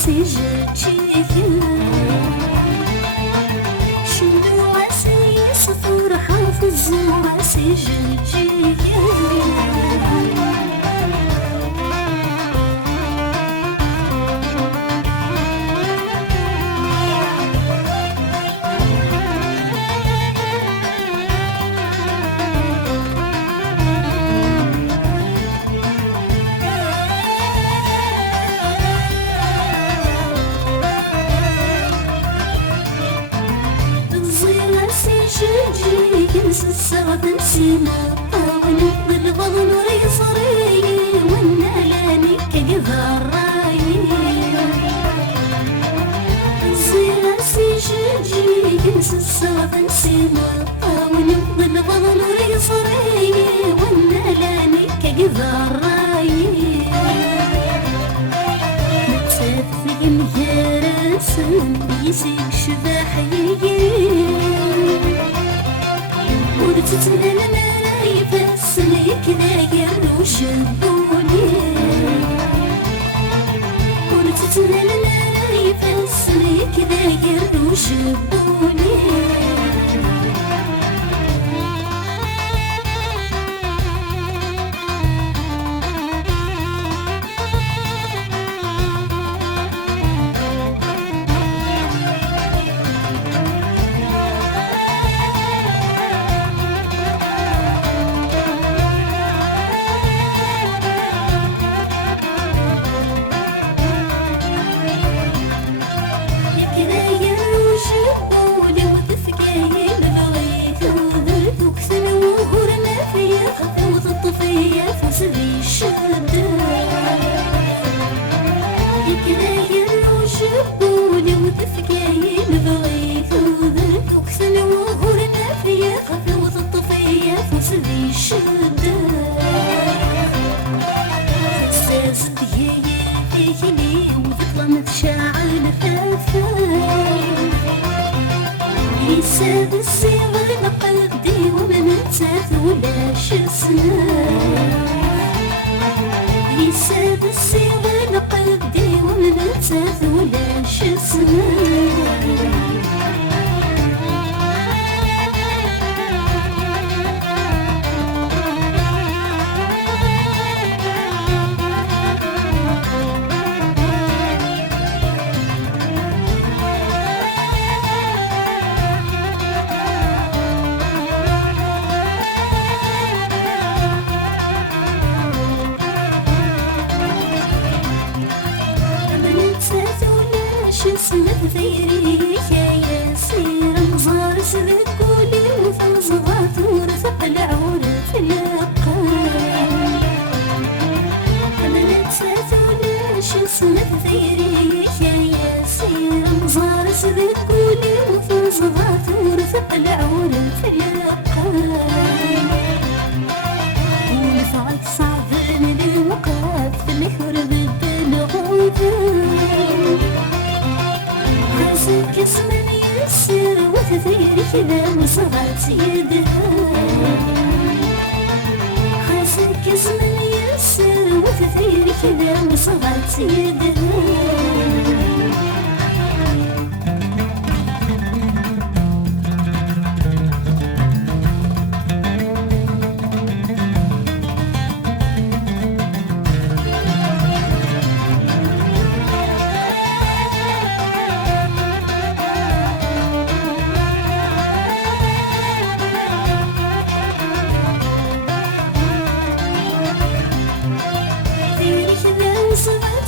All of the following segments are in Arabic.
سجل شنو عسى يصفر حافظ وعسى سجل الصعب نسينا ونقبل الغضن ريصري ونالاني كقذا الراي نصير سجاجي ينسى الصعب نسينا ونقبل الغضن ريصري ونالاني كقذا الراي نتفق مهرسن يسيق شباحي ورتتنا المراي فاسلك داير وشبوني ورتتنا المراي فاسلك داير وشبوني فسري الشدة يكراي وشبوني وتفكاين بغي خذك وكثن وهورنا فيا خفوة الطفية فسري الشدة حساس ديالي وتطلع متشاعل خفاف يساد السيغ نقدي ومن تاث ولا شسنا يساد السيغ نقدي ومن تاث ولا شسنا سمت ثيري يا سير مزار سلك قولي وفنصغات ورثق العورة الأقام أنا نتسات ولاش سمت ثيري يا سير مزار سلك قولي وفنصغات ورثق العورة الأقام ونفعك صعبان الوقات الحر بدل غودان حاسك اسمني يسير وتثير كذا وصغات يدها حاسك اسمني يسير وتثير كذا وصغات يدها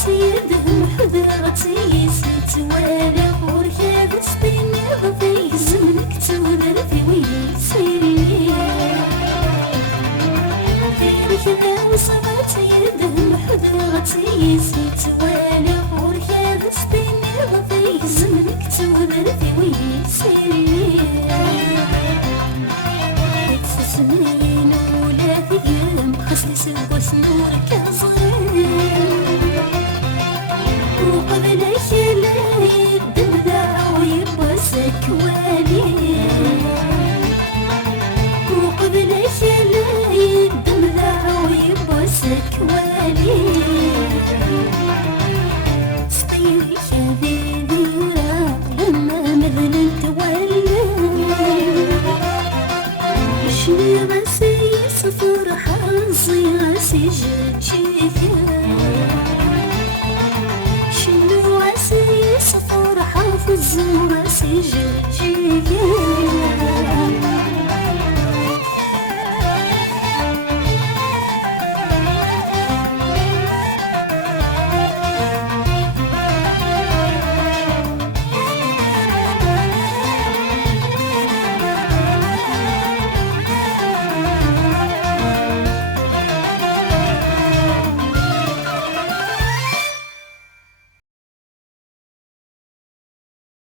يدهم حضرتي ست وانا غورها بسبيني ضفي زمنك تودر في ويسيري في كذا وصغت يدهم حضرتي ست وانا غورها بسبيني ضفي زمنك تودر في ويسيري سنين ولا ايام خصني سلك وسنورك صغير وقبل شلاي الدمدع ويبوسك والي وقبل شلاي الدمدع ويبوسك والي سقيوي الزمرة سجل جيجي